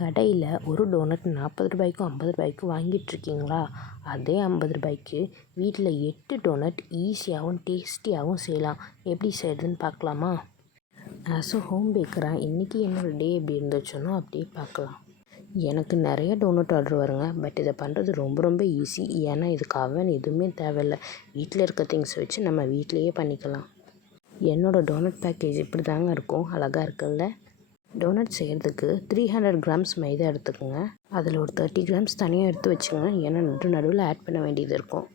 கடையில் ஒரு டோனட் 40 ரூபாய்க்கும் 50 ரூபாய்க்கும் வாங்கிட்டுருக்கீங்களா? அதே 50 ரூபாய்க்கு வீட்டில் 8 டோனட் ஈஸியாகவும் டேஸ்டியாகவும் செய்யலாம். எப்படி செய்கிறதுன்னு பார்க்கலாமா? ஆஸ் அ ஹோம் பேக்கராக இன்றைக்கி என்னோடய டே எப்படி இருந்துச்சுன்னோ அப்படியே பார்க்கலாம். எனக்கு நிறைய டோனட் ஆர்டர் வருங்க. பட் இதை பண்ணுறது ரொம்ப ரொம்ப ஈஸி. ஏன்னா இதுக்கு அவன் எதுவுமே தேவையில்லை. வீட்டில் இருக்க திங்ஸ் வச்சு நம்ம வீட்டிலையே பண்ணிக்கலாம். என்னோடய டோனட் பேக்கேஜ் இப்படி தாங்க இருக்கும். அழகாக இருக்குல்ல? டோனட் செய்கிறதுக்கு 300 கிராம்ஸ் மைதா எடுத்துக்கோங்க. அதில் ஒரு 30 கிராம்ஸ் தனியாக எடுத்து வச்சுக்கோங்க. ஏன்னா நடுவில் ஆட் பண்ண வேண்டியது இருக்கும்.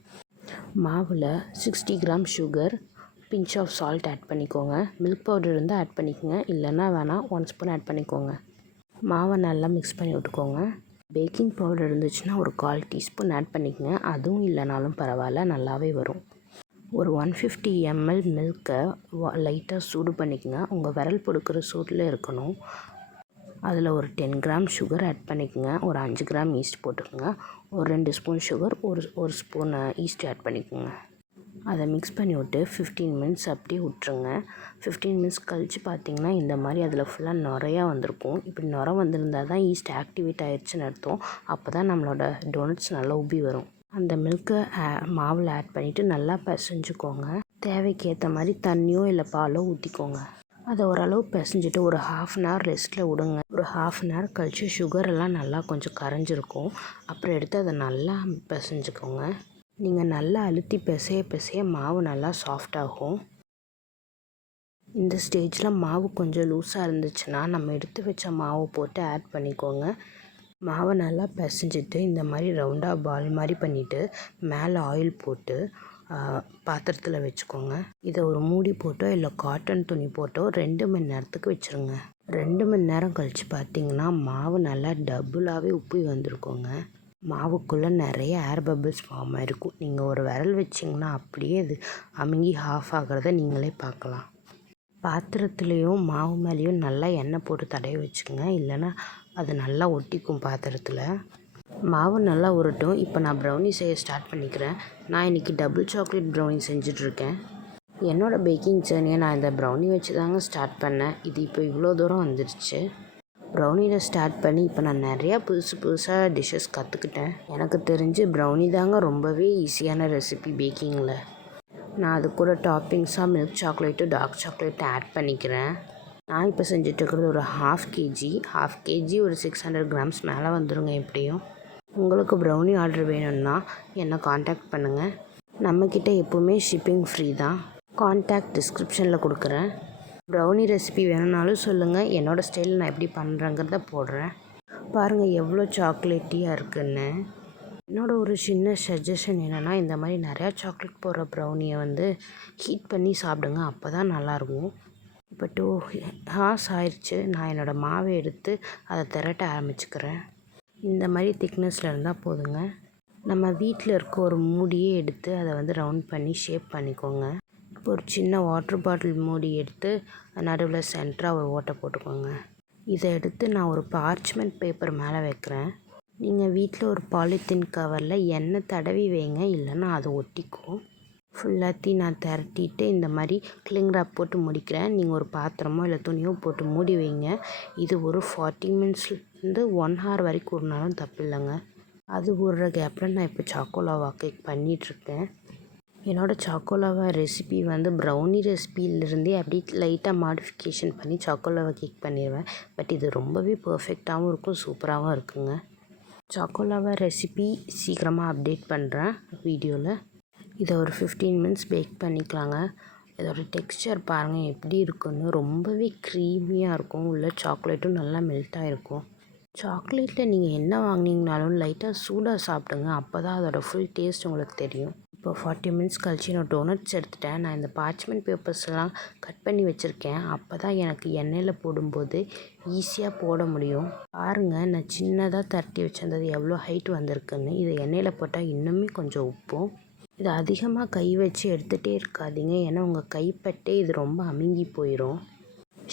மாவில் 60 gram sugar, pinch of salt add பண்ணிக்கோங்க. மில்க் பவுடர் இருந்தால் ஆட் பண்ணிக்கோங்க, இல்லைன்னா வேணாம். 1 ஸ்பூன் ஆட் பண்ணிக்கோங்க. மாவை நல்லா மிக்ஸ் பண்ணி விட்டுக்கோங்க. பேக்கிங் பவுடர் இருந்துச்சுன்னா ஒரு 1/4 டீஸ்பூன் ஆட் பண்ணிக்கோங்க. அதுவும் இல்லைனாலும் பரவாயில்ல, நல்லாவே வரும். ஒரு 150 ml மில்கை லைட்டாக சூடு பண்ணிக்கோங்க. உங்கள் விரல் பொடுக்கிற சூடில் இருக்கணும். அதில் ஒரு 10 கிராம் சுகர் ஆட் பண்ணிக்கோங்க. ஒரு 5 கிராம் ஈஸ்ட் போட்டுக்கோங்க. ஒரு 2 ஸ்பூன் சுகர், ஒரு ஸ்பூன் ஈஸ்ட் ஆட் பண்ணிக்கோங்க. அதை மிக்ஸ் பண்ணி விட்டு 15 மினிட்ஸ் அப்படியே விட்டுருங்க. 15 மினிட்ஸ் கழித்து பார்த்தீங்கன்னா இந்த மாதிரி அதில் ஃபுல்லாக நுரையா வந்திருக்கும். இப்படி நுரை வந்திருந்தால் தான் ஈஸ்ட் ஆக்டிவேட் ஆயிடுச்சுன்னு அர்த்தம். அப்போ தான் நம்மளோட டோனட்ஸ் நல்லா உப்பி வரும். அந்த மில்கை மாவில் ஆட் பண்ணிவிட்டு நல்லா பிசைஞ்சுக்கோங்க. தேவைக்கு ஏற்ற மாதிரி தண்ணியோ இல்லை பாலோ ஊற்றிக்கோங்க. அதை ஓரளவு பிசைஞ்சிட்டு ஒரு 1/2 அன் ஹவர் ரெஸ்ட்டில் விடுங்க. ஒரு 1/2 அன் ஹவர் கழித்து சுகரெல்லாம் நல்லா கொஞ்சம் கரைஞ்சிருக்கும். அப்புறம் எடுத்து அதை நல்லா பிசைஞ்சுக்கோங்க. நீங்கள் நல்லா அழுத்தி பிசைய மாவு நல்லா சாஃப்டாகும். இந்த ஸ்டேஜில் மாவு கொஞ்சம் லூஸாக இருந்துச்சுன்னா நம்ம எடுத்து வச்ச மாவை போட்டு ஆட் பண்ணிக்கோங்க. மாவை நல்லா பிசைஞ்சிட்டு இந்த மாதிரி ரவுண்டாக பால் மாதிரி பண்ணிவிட்டு மேலே ஆயில் போட்டு பாத்திரத்தில் வச்சுக்கோங்க. இதை ஒரு மூடி போட்டோ இல்லை காட்டன் துணி போட்டோ 2 மணி நேரத்துக்கு வச்சுருங்க. 2 மணி நேரம் கழித்து பார்த்தீங்கன்னா மாவு நல்லா டபுளாகவே உப்பி வந்திருக்கோங்க. மாவுக்குள்ளே நிறைய ஏர் பபிள்ஸ் ஃபார்ம் ஆகிருக்கும். நீங்கள் ஒரு விரல் வச்சிங்கன்னா அப்படியே அது அமுங்கி ஆஃப் ஆகிறத நீங்களே பார்க்கலாம். பாத்திரத்துலேயும் மாவு மேலேயும் நல்லா எண்ணெய் போட்டு தடவி வச்சுக்கோங்க. இல்லைன்னா அது நல்லா ஒட்டிக்கும் பாத்திரத்தில். மாவு நல்லா உருட்டும். இப்போ நான் ப்ரௌனி செய்ய ஸ்டார்ட் பண்ணிக்கிறேன். நான் இன்றைக்கி டபுள் சாக்லேட் ப்ரௌனி செஞ்சிட்ருக்கேன். என்னோடய பேக்கிங் ஜேர்னியை நான் இந்த ப்ரௌனி வச்சு தாங்க ஸ்டார்ட் பண்ணேன். இது இப்போ இவ்வளோ தூரம் வந்துடுச்சு. ப்ரௌனியில் ஸ்டார்ட் பண்ணி இப்போ நான் நிறையா புதுசாக டிஷ்ஷஸ் கற்றுக்கிட்டேன். எனக்கு தெரிஞ்சு ப்ரௌனி தாங்க ரொம்பவே ஈஸியான ரெசிபி பேக்கிங்கில். நான் அது கூட டாப்பிங்ஸாக milk chocolate, dark chocolate add பண்ணிக்கிறேன். நான் இப்போ செஞ்சிட்ருக்கிறது ஒரு 1/2 kg ஒரு 600 கிராம்ஸ் மேலே வந்துடுங்க எப்படியும். உங்களுக்கு ப்ரௌனி ஆர்டர் வேணும்னா என்னை காண்டாக்ட் பண்ணுங்கள். நம்மக்கிட்ட எப்போவுமே ஷிப்பிங் ஃப்ரீ தான். காண்டாக்ட் டிஸ்கிரிப்ஷனில் கொடுக்குறேன். ப்ரௌனி ரெசிபி வேணும்னாலும் சொல்லுங்கள். என்னோடய ஸ்டைலில் நான் எப்படி பண்ணுறேங்கிறத போடுறேன். பாருங்கள் எவ்வளோ சாக்லேட்டியாக இருக்குன்னு. என்னோடய ஒரு சின்ன சஜஷன் என்னென்னா, இந்த மாதிரி நிறையா சாக்லேட் போடுற ப்ரௌனியை ஹீட் பண்ணி சாப்பிடுங்க. அப்போ தான் நல்லாயிருக்கும். இப்போ 2 ஹார்ஸ் ஆயிடுச்சு. நான் என்னோடய மாவை எடுத்து அதை திரட்ட ஆரம்பிச்சுக்கிறேன். இந்த மாதிரி திக்னஸில் இருந்தால் போதுங்க. நம்ம வீட்டில் இருக்க ஒரு மூடியே எடுத்து அதை ரவுண்ட் பண்ணி ஷேப் பண்ணிக்கோங்க. இப்போ ஒரு சின்ன வாட்டர் பாட்டில் மூடி எடுத்து நடுவில் சென்டராக ஒரு ஓட்டை போட்டுக்கோங்க. இதை எடுத்து நான் ஒரு பார்ச்மெண்ட் பேப்பர் மேலே வைக்கிறேன். நீங்கள் வீட்டில் ஒரு பாலித்தீன் கவரில் எண்ணெய் தடவி வைங்க, இல்லைன்னா அது ஒட்டிக்கும். ஃபுல்லாத்தையும் நான் திரட்டிட்டு இந்த மாதிரி கிளிங் ராப் போட்டு முடிக்கிறேன். நீங்கள் ஒரு பாத்திரமோ இல்லை துணியோ போட்டு மூடி வைங்க. இது ஒரு 40 மினிட்ஸ்லேருந்து 1 ஹவர் வரைக்கும் ஊறினாலும் தப்பு இல்லைங்க. அது ஊறுற கேப்பில் நான் இப்போ சாக்கோலாவா கேக் பண்ணிகிட்ருக்கேன். என்னோடய சாக்கோலாவா ரெசிபி ப்ரௌனி ரெசிபியிலிருந்தே அப்படி லைட்டாக மாடிஃபிகேஷன் பண்ணி சாக்கோலாவா கேக் பண்ணிடுவேன். பட் இது ரொம்பவே பர்ஃபெக்டாகவும் இருக்கும், சூப்பராகவும் இருக்குங்க. சாக்கோலாவா ரெசிபி சீக்கிரமாக அப்டேட் பண்ணுறேன் வீடியோவில். இதை ஒரு 15 மினிட்ஸ் பேக் பண்ணிக்கலாங்க. இதோட டெக்ஸ்சர் பாருங்கள் எப்படி இருக்குன்னு. ரொம்பவே க்ரீமியாக இருக்கும். உள்ள சாக்லேட்டும் நல்லா மெல்ட் ஆகிருக்கும். சாக்லேட்டில் நீங்கள் என்ன வாங்கினீங்கனாலும் லைட்டாக சூடாக சாப்பிடுங்க. அப்போ தான் அதோட ஃபுல் டேஸ்ட் உங்களுக்கு தெரியும். இப்போ 40 மினிட்ஸ் கழிச்சு நான் டோனட்ஸ் எடுத்துட்டேன். நான் இந்த பார்ச்மெண்ட் பேப்பர்ஸ்லாம் கட் பண்ணி வச்சுருக்கேன். அப்போ தான் எனக்கு எண்ணெயில் போடும்போது ஈஸியாக போட முடியும். பாருங்கள் நான் சின்னதாக தரட்டி வச்சிருந்தது எவ்வளோ ஹைட் வந்திருக்குன்னு. இதை எண்ணெயில் போட்டால் இன்னுமே கொஞ்சம் உப்பும். இது அதிகமாக கை வச்சு எடுத்துகிட்டே இருக்காதீங்க. ஏன்னா உங்கள் கைப்பட்டே இது ரொம்ப அமுங்கி போயிடும்,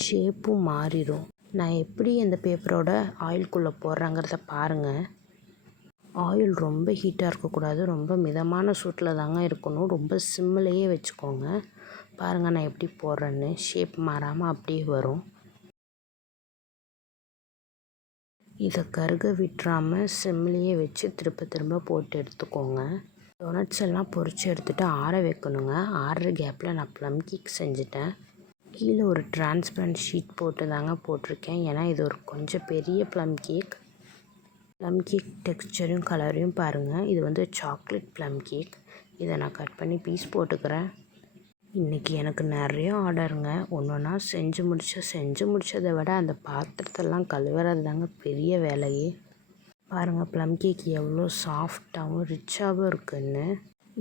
ஷேப்பும் மாறிடும். நான் எப்படி அந்த பேப்பரோட ஆயில்குள்ளே போடுறேங்கிறத பாருங்கள். ஆயில் ரொம்ப ஹீட்டாக இருக்கக்கூடாது, ரொம்ப மிதமான சூட்டில் தாங்க இருக்கணும். ரொம்ப சிம்மிலேயே வச்சுக்கோங்க. பாருங்கள் நான் எப்படி போடுறேன்னு. ஷேப் மாறாமல் அப்படியே வரும். இதை கருக விட்டுறாமல் சிம்லேயே வச்சு திரும்ப திரும்ப போட்டு எடுத்துக்கோங்க. டோனட்ஸ் எல்லாம் பொரித்து எடுத்துகிட்டு ஆற வைக்கணுங்க. ஆறுற கேப்பில் நான் ப்ளம் கேக் செஞ்சுட்டேன். கீழே ஒரு டிரான்ஸ்பரண்ட் ஷீட் போட்டு தாங்க போட்டிருக்கேன். ஏன்னா இது ஒரு கொஞ்சம் பெரிய ப்ளம் கேக். ப்ளம் கேக் டெக்ஸ்சரையும் கலரையும் பாருங்கள். இது வந்து சாக்லேட் ப்ளம் கேக். இதை நான் கட் பண்ணி பீஸ் போட்டுக்கிறேன். இன்றைக்கி எனக்கு நிறைய ஆர்டருங்க. ஒன்றா செஞ்சு முடித்ததை விட அந்த பாத்திரத்தெல்லாம் கழுவுறது தாங்க பெரிய வேலையே. பாருங்கள் ப்ளம் கேக் எவ்வளோ சாஃப்டாகவும் ரிச்சாகவும் இருக்குன்னு.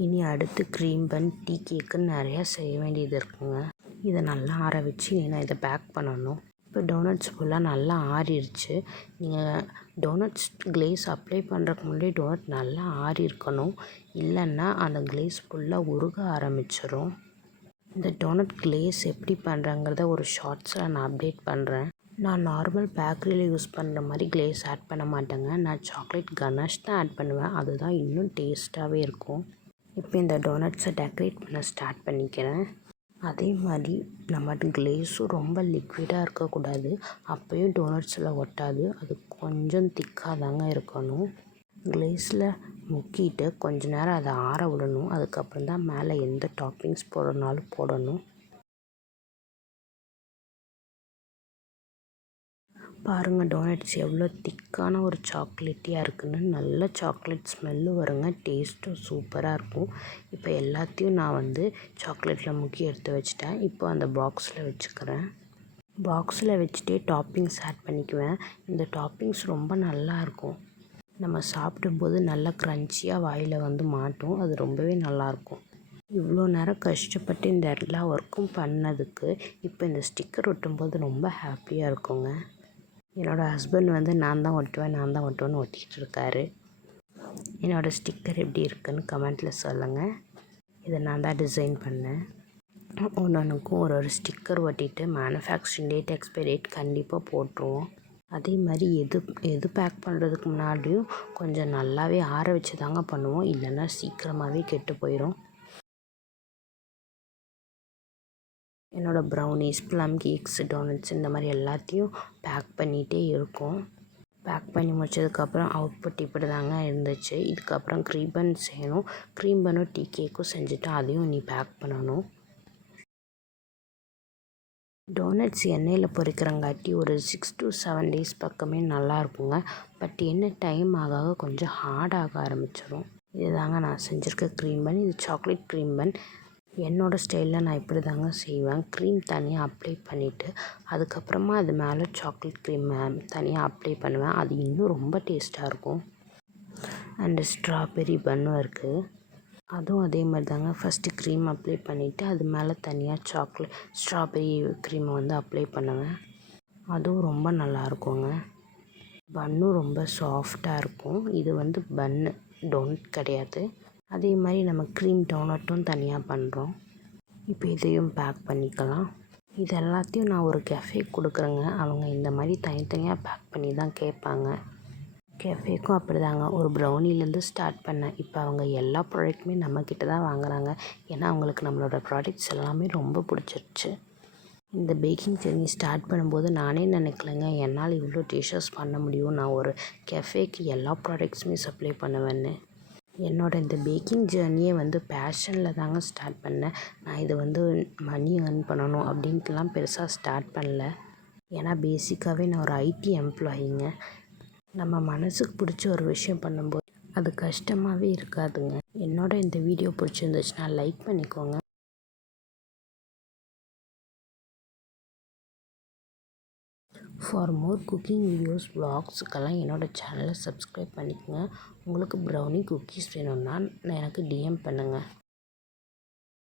இனி அடுத்து க்ரீம் பன், டீ கேக்குன்னு நிறையா செய்ய வேண்டியது இருக்குங்க. இதை நல்லா ஆற வச்சு நான் இதை பேக் பண்ணணும். இப்போ டோனட்ஸ் ஃபுல்லாக நல்லா ஆறிடுச்சு. நீங்கள் டோனட்ஸ் கிளேஸ் அப்ளை பண்ணுறதுக்கு முன்னாடி டோனட் நல்லா ஆறி இருக்கணும். இல்லைன்னா அந்த கிளேஸ் ஃபுல்லாக உருக ஆரம்பிச்சிடும். இந்த டோனட் கிளேஸ் எப்படி பண்ணுறங்கிறத ஒரு ஷார்ட்ஸில் நான் அப்டேட் பண்ணுறேன். நான் நார்மல் பேக்கரியில் யூஸ் பண்ணுற மாதிரி கிளேஸ் ஆட் பண்ண மாட்டேங்க. நான் சாக்லேட் கனாஷ் தான் ஆட் பண்ணுவேன். அதுதான் இன்னும் டேஸ்ட்டாகவே இருக்கும். இப்போ இந்த டோனட்ஸை டெக்கரேட் பண்ண ஸ்டார்ட் பண்ணிக்கிறேன். அதே மாதிரி நம்ம கிளேஸும் ரொம்ப லிக்விடாக இருக்கக்கூடாது. அப்போயும் டோனட்ஸில் ஒட்டாது. அது கொஞ்சம் திக்காக தாங்க இருக்கணும். கிளேஸில் முக்கிட்டு கொஞ்ச நேரம் அதை ஆற விடணும். அதுக்கப்புறம் தான் மேலே எந்த டாப்பிங்ஸ் போடணுனாலும் போடணும். பாருங்கள் டோனட்ஸ் எவ்வளோ திக்கான ஒரு சாக்லேட்டியாக இருக்குன்னு. நல்ல சாக்லேட் ஸ்மெல்லு வருங்க. டேஸ்ட்டும் சூப்பராக இருக்கும். இப்போ எல்லாத்தையும் நான் வந்து சாக்லேட்டில் முக்கி எடுத்து வச்சுட்டேன். இப்போ அந்த பாக்ஸில் வச்சுக்கிறேன். பாக்ஸில் வச்சுட்டே டாப்பிங்ஸ் ஆட் பண்ணிக்குவேன். இந்த டாப்பிங்ஸ் ரொம்ப நல்லாயிருக்கும். நம்ம சாப்பிடும்போது நல்லா க்ரன்ச்சியாக வாயில் வந்து மாட்டும். அது ரொம்பவே நல்லாயிருக்கும். இவ்வளோ நேரம் கஷ்டப்பட்டு இந்த எல்லா ஒர்க்கும் பண்ணதுக்கு இப்போ இந்த ஸ்டிக்கர் ஒட்டும்போது ரொம்ப ஹாப்பியாக இருக்குங்க. என்னோடய ஹஸ்பண்ட் வந்து நான் தான் ஒட்டுவேன்னு ஒட்டிகிட்டு இருக்காரு. என்னோடய ஸ்டிக்கர் எப்படி இருக்குன்னு கமெண்ட்டில் சொல்லுங்கள். இதை நான் தான் டிசைன் பண்ணேன். ஒன்றுக்கும் ஒரு ஸ்டிக்கர் ஒட்டிட்டு மேனுஃபேக்சரிங் டேட், எக்ஸ்பைரி டேட் கண்டிப்பாக போட்டுருவோம். அதே மாதிரி எது பேக் பண்ணுறதுக்கு முன்னாடியும் கொஞ்சம் நல்லாவே ஆற வச்சு தாங்க பண்ணுவோம். இல்லைன்னா சீக்கிரமாகவே கெட்டு போயிடும். என்னோடய ப்ரௌனிஸ், ப்ளம் கேக்ஸ், டோனட்ஸ் இந்த மாதிரி எல்லாத்தையும் பேக் பண்ணிகிட்டே இருக்கோம். பேக் பண்ணி முடிச்சதுக்கப்புறம் அவுட்புட் இப்படி தாங்க இருந்துச்சு. இதுக்கப்புறம் க்ரீம் பன் செய்யணும். க்ரீம் பன்னும் டீ கேக்கும் செஞ்சுட்டு அதையும் நீ பேக் பண்ணணும். டோனட்ஸ் எண்ணெயில் பொரிக்கிறங்காட்டி ஒரு 6 to 7 days பக்கமே நல்லா இருக்குங்க. பட் என்ன டைம் ஆக கொஞ்சம் ஹார்டாக ஆரம்பிச்சிடும். இது தாங்க நான் செஞ்சுருக்க க்ரீம் பன். இது சாக்லேட் க்ரீம் பன். என்னோடய ஸ்டைலில் நான் இப்படி தாங்க செய்வேன். க்ரீம் தனியாக அப்ளை பண்ணிவிட்டு அதுக்கப்புறமா அது மேலே சாக்லேட் க்ரீம் தனியாக அப்ளை பண்ணுவேன். அது இன்னும் ரொம்ப டேஸ்ட்டாக இருக்கும். அண்டு ஸ்ட்ராபெரி பன்னும் இருக்குது. அதுவும் அதே மாதிரி தாங்க. ஃபஸ்ட்டு க்ரீம் அப்ளை பண்ணிவிட்டு அது மேலே தனியாக ஸ்ட்ராபெரி க்ரீமை வந்து அப்ளை பண்ணுவேன். அதுவும் ரொம்ப நல்லாயிருக்குங்க. பன்னும் ரொம்ப சாஃப்டாக இருக்கும். இது வந்து பன்னு, டோனட் கிடையாது. அதே மாதிரி நம்ம க்ரீம் டோனட்டும் தனியாக பண்ணுறோம். இப்போ இதையும் பேக் பண்ணிக்கலாம். இது எல்லாத்தையும் நான் ஒரு கெஃபேக்கு கொடுக்குறேங்க. அவங்க இந்த மாதிரி தனித்தனியாக பேக் பண்ணி தான் கேட்பாங்க. கெஃபேக்கும் அப்படி தாங்க. ஒரு ப்ரௌனிலேருந்து ஸ்டார்ட் பண்ணேன். இப்போ அவங்க எல்லா ப்ராடக்ட்டுமே நம்மக்கிட்ட தான் வாங்குகிறாங்க. ஏன்னா அவங்களுக்கு நம்மளோட ப்ராடக்ட்ஸ் எல்லாமே ரொம்ப பிடிச்சிருச்சு. இந்த பேக்கிங் ஜர்னி ஸ்டார்ட் பண்ணும்போது நானே நினைக்கலங்க என்னால் இவ்வளோ டிஷ்ஷஸ் பண்ண முடியும். நான் ஒரு கெஃபேக்கு எல்லா ப்ராடக்ட்ஸுமே சப்ளை பண்ணுவேன்னு. என்னோடய இந்த பேக்கிங் ஜேர்னியே வந்து பேஷனில் தாங்க ஸ்டார்ட் பண்ணேன். நான் இது வந்து மணி ஏர்ன் பண்ணணும் அப்படின்ட்டுலாம் பெருசாக ஸ்டார்ட் பண்ணல. ஏன்னா பேசிக்காகவே நான் ஒரு ஐடி எம்ப்ளாயிங்க. நம்ம மனசுக்கு பிடிச்ச ஒரு விஷயம் பண்ணும்போது அது கஷ்டமாகவே இருக்காதுங்க. இந்த வீடியோ பிடிச்சிருந்துச்சுன்னா லைக் பண்ணிக்கோங்க. ஃபார் மோர் குக்கிங் வீடியோஸ், வ்ளாக்ஸுக்கெல்லாம் என்னோடய சேனலை சப்ஸ்கிரைப் பண்ணிக்கோங்க. உங்களுக்கு ப்ரௌனி குக்கீஸ் வேணும்னா எனக்கு டிஎம் பண்ணுங்கள்.